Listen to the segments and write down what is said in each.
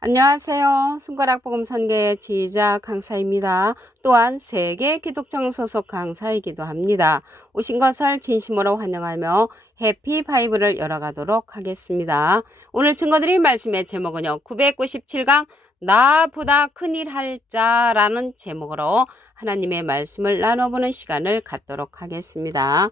안녕하세요. 손가락 복음 선교의 지휘자 강사입니다. 또한 세계 기독청 소속 강사이기도 합니다. 오신 것을 진심으로 환영하며 해피 바이블을 열어가도록 하겠습니다. 오늘 증거드린 말씀의 제목은요. 997강 나보다 큰일 할 자라는 제목으로 하나님의 말씀을 나눠보는 시간을 갖도록 하겠습니다.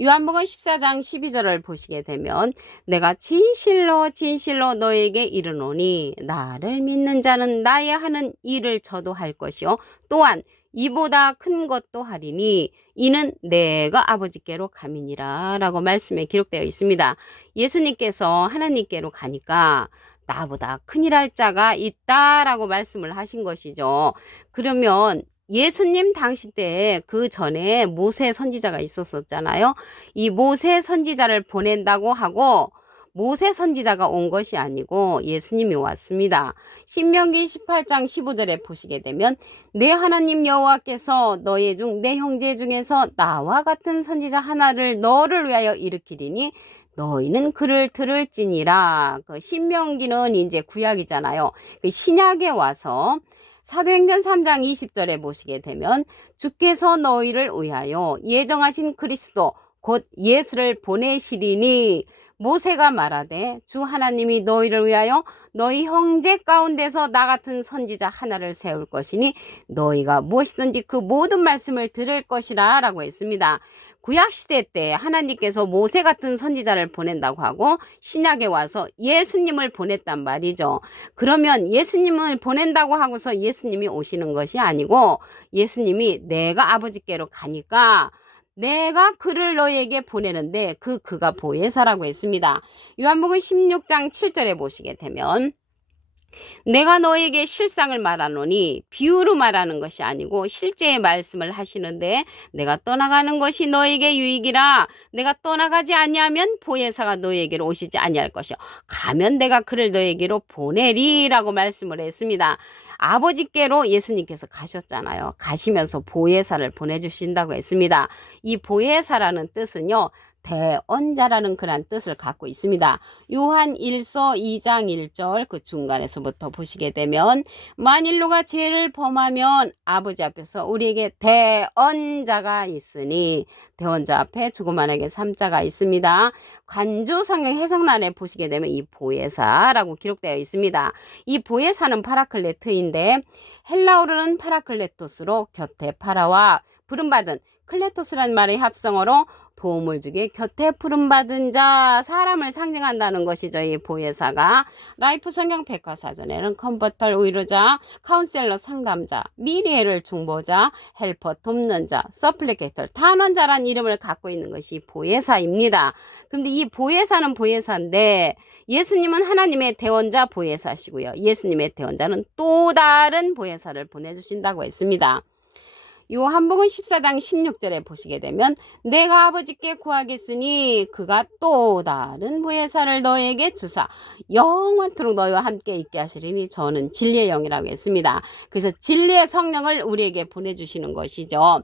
요한복음 14장 12절을 보시게 되면 내가 진실로 진실로 너에게 이르노니 나를 믿는 자는 나의 하는 일을 저도 할 것이요 또한 이보다 큰 것도 하리니 이는 내가 아버지께로 감이니라 라고 말씀에 기록되어 있습니다. 예수님께서 하나님께로 가니까 나보다 큰일 할 자가 있다라고 말씀을 하신 것이죠. 그러면 예수님 당시 때 그 전에 모세 선지자가 있었잖아요. 이 모세 선지자를 보낸다고 하고 모세 선지자가 온 것이 아니고 예수님이 왔습니다. 신명기 18장 15절에 보시게 되면 내 하나님 여호와께서 너희 중 내 형제 중에서 나와 같은 선지자 하나를 너를 위하여 일으키리니 너희는 그를 들을지니라. 그 신명기는 이제 구약이잖아요. 그 신약에 와서 사도행전 3장 20절에 보시게 되면 주께서 너희를 위하여 예정하신 그리스도 곧 예수를 보내시리니 모세가 말하되 주 하나님이 너희를 위하여 너희 형제 가운데서 나 같은 선지자 하나를 세울 것이니 너희가 무엇이든지 그 모든 말씀을 들을 것이라 라고 했습니다. 구약시대 때 하나님께서 모세 같은 선지자를 보낸다고 하고 신약에 와서 예수님을 보냈단 말이죠. 그러면 예수님을 보낸다고 하고서 예수님이 오시는 것이 아니고 예수님이 내가 아버지께로 가니까 내가 그를 너에게 보내는데 그가 보혜사라고 했습니다. 요한복음 16장 7절에 보시게 되면 내가 너에게 실상을 말하노니 비유로 말하는 것이 아니고 실제의 말씀을 하시는데 내가 떠나가는 것이 너에게 유익이라 내가 떠나가지 아니하면 보혜사가 너에게로 오시지 아니할 것이요 가면 내가 그를 너에게로 보내리라고 말씀을 했습니다. 아버지께로 예수님께서 가셨잖아요. 가시면서 보혜사를 보내주신다고 했습니다. 이 보혜사라는 뜻은요. 대언자라는 그런 뜻을 갖고 있습니다. 요한 1서 2장 1절 그 중간에서부터 보시게 되면 만일 누가 죄를 범하면 아버지 앞에서 우리에게 대언자가 있으니 대언자 앞에 조그만하게 3자가 있습니다. 관조 성경 해석란에 보시게 되면 이 보혜사라고 기록되어 있습니다. 이 보혜사는 파라클레트인데 헬라어로는 파라클레토스로 곁에 파라와 부름받은 클레토스란 말의 합성어로 도움을 주게 곁에 부름받은 자 사람을 상징한다는 것이죠. 이 보혜사가 라이프 성경 백과사전에는 컴포터 위로자, 카운셀러 상담자, 미래를 중보자, 헬퍼 돕는 자, 서플리케이터 탄원자란 이름을 갖고 있는 것이 보혜사입니다. 근데 이 보혜사는 보혜사인데 예수님은 하나님의 대원자 보혜사시고요. 예수님의 대원자는 또 다른 보혜사를 보내주신다고 했습니다. 요한복음 14장 16절에 보시게 되면 내가 아버지께 구하겠으니 그가 또 다른 보혜사를 너에게 주사 영원토록 너희와 함께 있게 하시리니 저는 진리의 영이라고 했습니다. 그래서 진리의 성령을 우리에게 보내주시는 것이죠.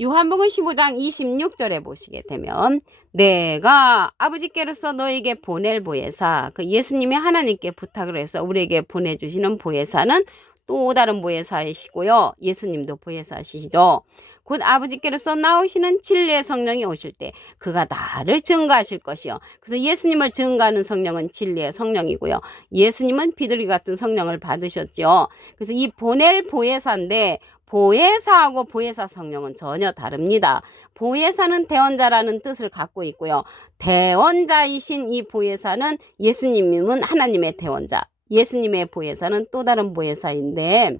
요한복음 15장 26절에 보시게 되면 내가 아버지께로서 너에게 보낼 보혜사 그 예수님이 하나님께 부탁을 해서 우리에게 보내주시는 보혜사는 또 다른 보혜사이시고요. 예수님도 보혜사시죠. 곧 아버지께로서 나오시는 진리의 성령이 오실 때 그가 나를 증거하실 것이요. 그래서 예수님을 증거하는 성령은 진리의 성령이고요. 예수님은 비둘기 같은 성령을 받으셨죠. 그래서 이 보낼 보혜사인데 보혜사하고 보혜사 성령은 전혀 다릅니다. 보혜사는 대언자라는 뜻을 갖고 있고요. 대언자이신 이 보혜사는 예수님은 하나님의 대언자. 예수님의 보혜사는 또 다른 보혜사인데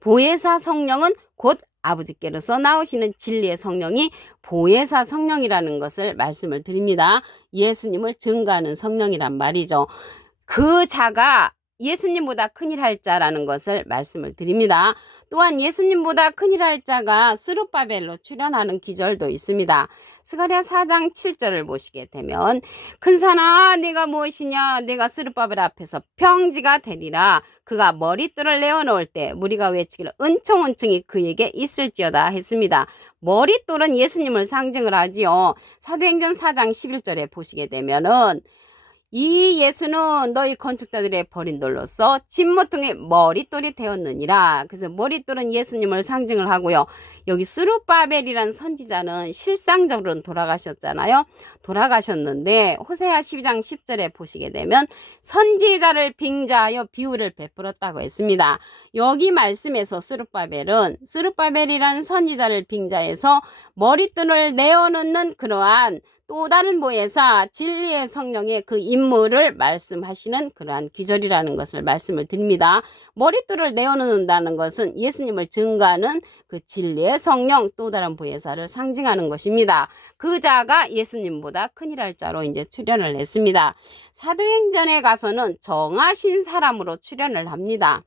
보혜사 성령은 곧 아버지께로서 나오시는 진리의 성령이 보혜사 성령이라는 것을 말씀을 드립니다. 예수님을 증거하는 성령이란 말이죠. 그 자가 예수님보다 큰일 할 자라는 것을 말씀을 드립니다. 또한 예수님보다 큰일 할 자가 스룹바벨로 출현하는 기절도 있습니다. 스가랴 4장 7절을 보시게 되면 큰 산아 네가 무엇이냐 내가 스룹바벨 앞에서 평지가 되리라 그가 머릿돌을 내어놓을 때 무리가 외치기를 은총은총이 그에게 있을지어다 했습니다. 머릿돌은 예수님을 상징을 하지요. 사도행전 4장 11절에 보시게 되면은 이 예수는 너희 건축자들의 버린 돌로서 진모퉁이 머릿돌이 되었느니라. 그래서 머릿돌은 예수님을 상징을 하고요. 여기 스룹바벨이라는 선지자는 실상적으로는 돌아가셨잖아요. 돌아가셨는데 호세아 12장 10절에 보시게 되면 선지자를 빙자하여 비유를 베풀었다고 했습니다. 여기 말씀에서 스룹바벨이라는 선지자를 빙자해서 머릿돌을 내어놓는 그러한 또 다른 보혜사 진리의 성령의 그 임무를 말씀하시는 그러한 기절이라는 것을 말씀을 드립니다. 머릿돌을 내어놓는다는 것은 예수님을 증거하는 그 진리의 성령 또 다른 보혜사를 상징하는 것입니다. 그 자가 예수님보다 큰일할 자로 이제 출현을 했습니다. 사도행전에 가서는 정하신 사람으로 출현을 합니다.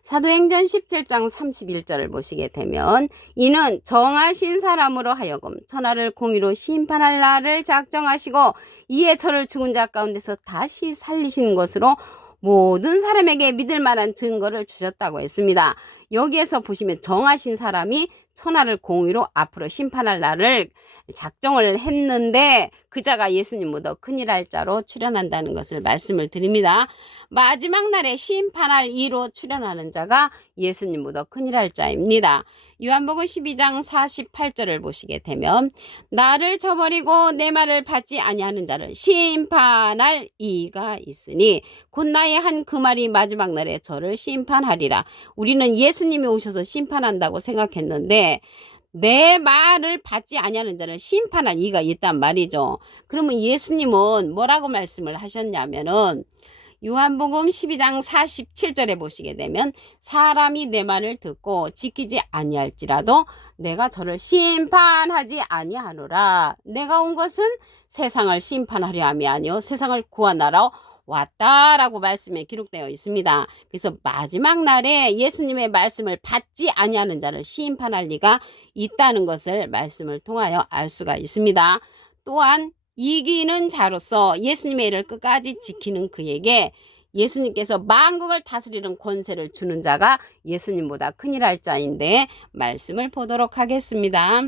사도행전 17장 31절을 보시게 되면 이는 정하신 사람으로 하여금 천하를 공의로 심판할 날을 작정하시고 이에 저를 죽은 자 가운데서 다시 살리신 것으로 모든 사람에게 믿을 만한 증거를 주셨다고 했습니다. 여기에서 보시면 정하신 사람이 천하를 공의로 앞으로 심판할 날을 작정을 했는데 그 자가 예수님보다 큰일할 자로 출현한다는 것을 말씀을 드립니다. 마지막 날에 심판할 이로 출현하는 자가 예수님보다 큰일할 자입니다. 요한복음 12장 48절을 보시게 되면 나를 저버리고 내 말을 받지 아니하는 자를 심판할 이가 있으니 곧 나의 한 그 말이 마지막 날에 저를 심판하리라. 우리는 예수님이 오셔서 심판한다고 생각했는데 내 말을 받지 아니하는 자를 심판할 이가 있단 말이죠. 그러면 예수님은 뭐라고 말씀을 하셨냐면은 요한복음 12장 47절에 보시게 되면 사람이 내 말을 듣고 지키지 아니할지라도 내가 저를 심판하지 아니하노라. 내가 온 것은 세상을 심판하려 함이 아니요 세상을 구원하러 왔다라고 말씀에 기록되어 있습니다. 그래서 마지막 날에 예수님의 말씀을 받지 아니하는 자를 심판할 리가 있다는 것을 말씀을 통하여 알 수가 있습니다. 또한 이기는 자로서 예수님의 일을 끝까지 지키는 그에게 예수님께서 만국을 다스리는 권세를 주는 자가 예수님보다 큰일할 자인데 말씀을 보도록 하겠습니다.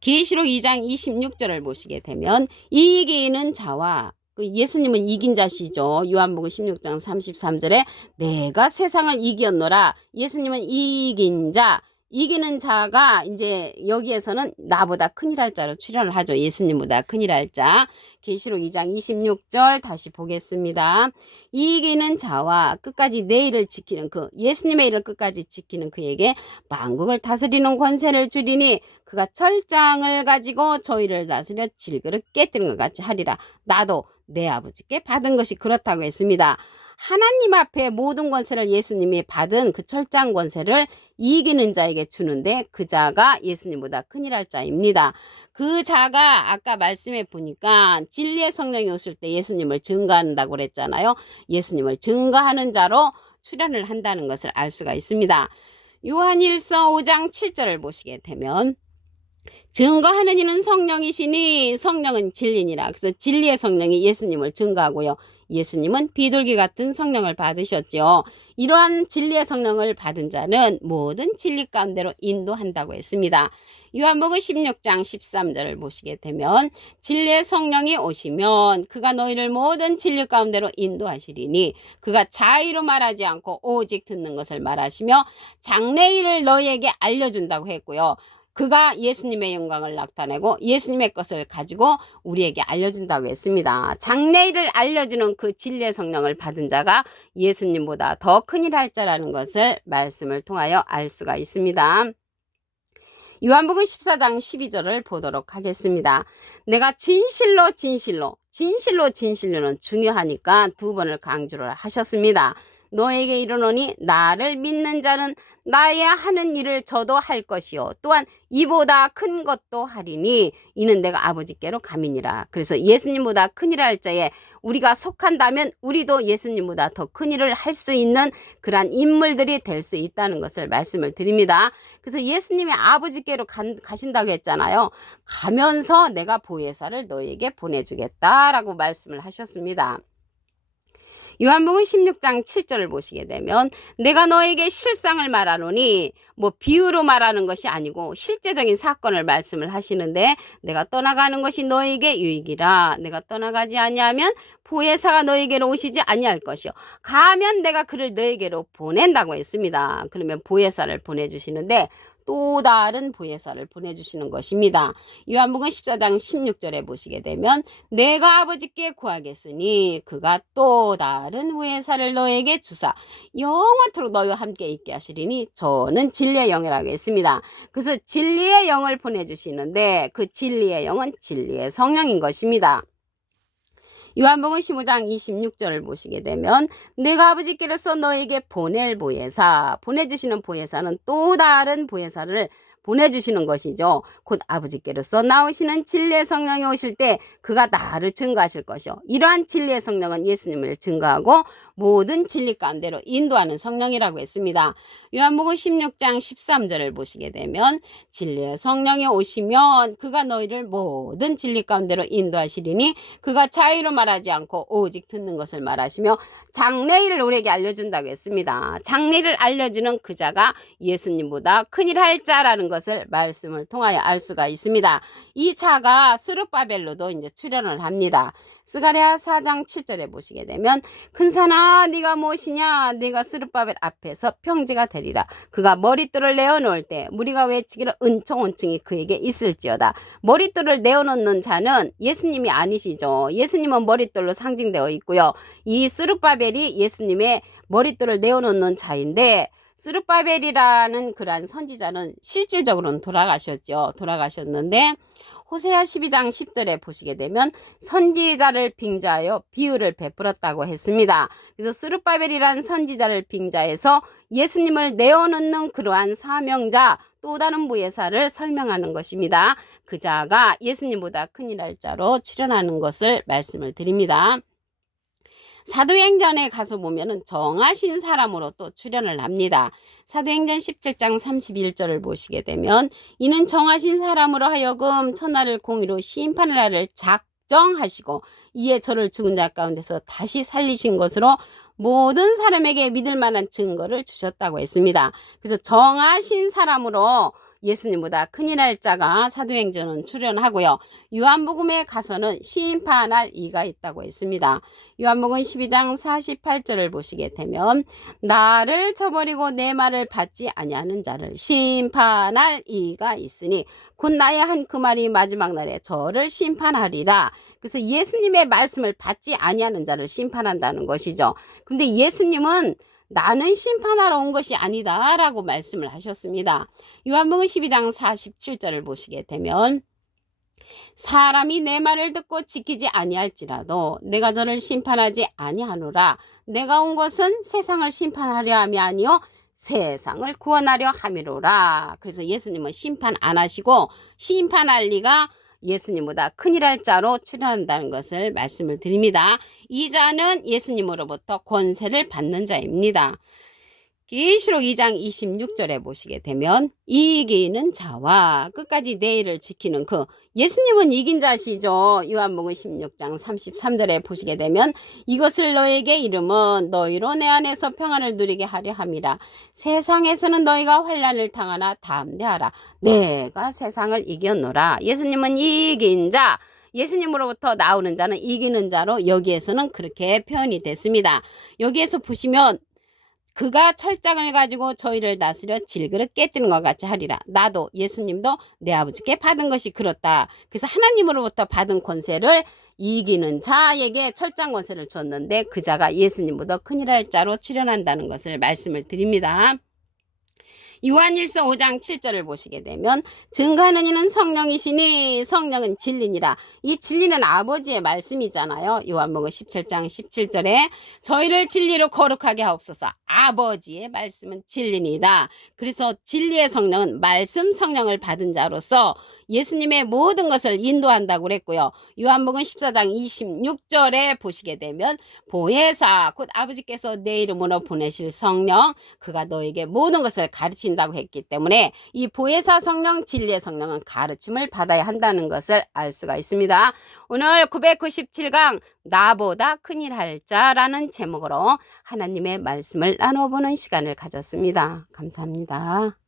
계시록 2장 26절을 보시게 되면 이기는 자와 예수님은 이긴 자시죠. 요한복음 16장 33절에 내가 세상을 이겼노라. 예수님은 이긴 자, 이기는 자가 이제 여기에서는 나보다 큰일할 자로 출현을 하죠. 예수님보다 큰일할 자. 계시록 2장 26절 다시 보겠습니다. 이기는 자와 끝까지 내 일을 지키는 그 예수님의 일을 끝까지 지키는 그에게 만국을 다스리는 권세를 주리니 그가 철장을 가지고 저희를 다스려 질그릇 깨뜨리는 것 같이 하리라. 나도 내 아버지께 받은 것이 그렇다고 했습니다. 하나님 앞에 모든 권세를 예수님이 받은 그 철장 권세를 이기는 자에게 주는데 그 자가 예수님보다 큰일할 자입니다. 그 자가 아까 말씀해 보니까 진리의 성령이 오실 때 예수님을 증거한다고 그랬잖아요. 예수님을 증거하는 자로 출현을 한다는 것을 알 수가 있습니다. 요한일서 5장 7절을 보시게 되면 증거하는 이는 성령이시니 성령은 진리니라. 그래서 진리의 성령이 예수님을 증거하고요. 예수님은 비둘기 같은 성령을 받으셨죠. 이러한 진리의 성령을 받은 자는 모든 진리 가운데로 인도한다고 했습니다. 요한복음 16장 13절을 보시게 되면 진리의 성령이 오시면 그가 너희를 모든 진리 가운데로 인도하시리니 그가 자의로 말하지 않고 오직 듣는 것을 말하시며 장래일을 너희에게 알려준다고 했고요. 그가 예수님의 영광을 나타내고 예수님의 것을 가지고 우리에게 알려준다고 했습니다. 장래일을 알려주는 그 진리의 성령을 받은 자가 예수님보다 더 큰일할 자라는 것을 말씀을 통하여 알 수가 있습니다. 요한복음 14장 12절을 보도록 하겠습니다. 내가 진실로는 중요하니까 두 번을 강조를 하셨습니다. 너에게 이르노니 나를 믿는 자는 나의 하는 일을 저도 할 것이요 또한 이보다 큰 것도 하리니 이는 내가 아버지께로 감이니라. 그래서 예수님보다 큰일을 할 자에 우리가 속한다면 우리도 예수님보다 더 큰일을 할 수 있는 그러한 인물들이 될 수 있다는 것을 말씀을 드립니다. 그래서 예수님이 아버지께로 가신다고 했잖아요. 가면서 내가 보혜사를 너에게 보내주겠다라고 말씀을 하셨습니다. 요한복음 16장 7절을 보시게 되면 내가 너에게 실상을 말하노니 뭐 비유로 말하는 것이 아니고 실제적인 사건을 말씀을 하시는데 내가 떠나가는 것이 너에게 유익이라. 내가 떠나가지 아니하면 보혜사가 너에게로 오시지 아니할 것이요 가면 내가 그를 너에게로 보낸다고 했습니다. 그러면 보혜사를 보내주시는데 또 다른 보혜사를 보내주시는 것입니다. 요한복음 14장 16절에 보시게 되면 내가 아버지께 구하겠으니 그가 또 다른 보혜사를 너에게 주사 영원토록 너희와 함께 있게 하시리니 저는 진리의 영이라고 했습니다. 그래서 진리의 영을 보내주시는데 그 진리의 영은 진리의 성령인 것입니다. 요한복음 15장 26절을 보시게 되면 내가 아버지께로서 너에게 보낼 보혜사, 보내주시는 보혜사는 또 다른 보혜사를 보내주시는 것이죠. 곧 아버지께로서 나오시는 진리의 성령이 오실 때 그가 나를 증거하실 것이요. 이러한 진리의 성령은 예수님을 증거하고 모든 진리 가운데로 인도하는 성령이라고 했습니다. 요한복음 16장 13절을 보시게 되면 진리의 성령이 오시면 그가 너희를 모든 진리 가운데로 인도하시리니 그가 자유로 말하지 않고 오직 듣는 것을 말하시며 장래일을 우리에게 알려준다고 했습니다. 장래일을 알려주는 그 자가 예수님보다 큰일 할 자라는 것을 말씀을 통하여 알 수가 있습니다. 이 자가 스룹바벨로도 이제 출연을 합니다. 스가랴 4장 7절에 보시게 되면 큰 산아 네가 무엇이냐 네가 스룹바벨 앞에서 평지가 되리라. 그가 머릿돌을 내어놓을 때 무리가 외치기를 은총은총이 그에게 있을지어다. 머릿돌을 내어놓는 자는 예수님이 아니시죠. 예수님은 머릿돌로 상징되어 있고요. 이 스룹바벨이 예수님의 머릿돌을 내어놓는 자인데 스룹바벨이라는 그러한 선지자는 실질적으로는 돌아가셨는데 호세아 12장 10절에 보시게 되면 선지자를 빙자하여 비유를 베풀었다고 했습니다. 그래서 스룹바벨이라는 선지자를 빙자해서 예수님을 내어놓는 그러한 사명자 또 다른 보혜사를 설명하는 것입니다. 그 자가 예수님보다 큰일 할 자로 출현하는 것을 말씀을 드립니다. 사도행전에 가서 보면은 정하신 사람으로 또 출연을 합니다. 사도행전 17장 31절을 보시게 되면 이는 정하신 사람으로 하여금 천하를 공의로 심판을 하를 작정하시고 이에 저를 죽은 자 가운데서 다시 살리신 것으로 모든 사람에게 믿을 만한 증거를 주셨다고 했습니다. 그래서 정하신 사람으로 예수님보다 큰일 할 자가 사도행전은 출연하고요. 요한복음에 가서는 심판할 이가 있다고 했습니다. 요한복음 12장 48절을 보시게 되면 나를 저버리고 내 말을 받지 아니하는 자를 심판할 이가 있으니 곧 나의 한 그 말이 마지막 날에 저를 심판하리라. 그래서 예수님의 말씀을 받지 아니하는 자를 심판한다는 것이죠. 근데 예수님은 나는 심판하러 온 것이 아니다 라고 말씀을 하셨습니다. 요한복음 12장 47절을 보시게 되면 사람이 내 말을 듣고 지키지 아니할지라도 내가 저를 심판하지 아니하노라. 내가 온 것은 세상을 심판하려 함이 아니요 세상을 구원하려 함이로라. 그래서 예수님은 심판 안 하시고 심판할 리가 예수님보다 큰일 할 자로 출현한다는 것을 말씀을 드립니다. 이 자는 예수님으로부터 권세를 받는 자입니다. 계시록 2장 26절에 보시게 되면 이기는 자와 끝까지 내일을 지키는 그 예수님은 이긴 자시죠. 요한복음 16장 33절에 보시게 되면 이것을 너에게 이름은 너희로 내 안에서 평안을 누리게 하려 함이라. 세상에서는 너희가 환난을 당하나 담대하라. 내가 세상을 이겼노라. 예수님은 이긴 자. 예수님으로부터 나오는 자는 이기는 자로 여기에서는 그렇게 표현이 됐습니다. 여기에서 보시면 그가 철장을 가지고 저희를 다스려 질그릇 깨뜨리는 것 같이 하리라. 나도 예수님도 내 아버지께 받은 것이 그렇다. 그래서 하나님으로부터 받은 권세를 이기는 자에게 철장 권세를 줬는데 그 자가 예수님보다 큰일 할 자로 출현한다는 것을 말씀을 드립니다. 요한일서 5장 7절을 보시게 되면 증거하는 이는 성령이시니 성령은 진리니라. 이 진리는 아버지의 말씀이잖아요. 요한복음 17장 17절에 저희를 진리로 거룩하게 하옵소서. 아버지의 말씀은 진리니다. 그래서 진리의 성령은 말씀 성령을 받은 자로서 예수님의 모든 것을 인도한다고 그랬고요. 요한복음 14장 26절에 보시게 되면 보혜사 곧 아버지께서 내 이름으로 보내실 성령 그가 너에게 모든 것을 가르치 주신다고 했기 때문에 이 보혜사 성령, 진리의 성령은 가르침을 받아야 한다는 것을 알 수가 있습니다. 오늘 997강 나보다 큰일 할 자라는 제목으로 하나님의 말씀을 나눠보는 시간을 가졌습니다. 감사합니다.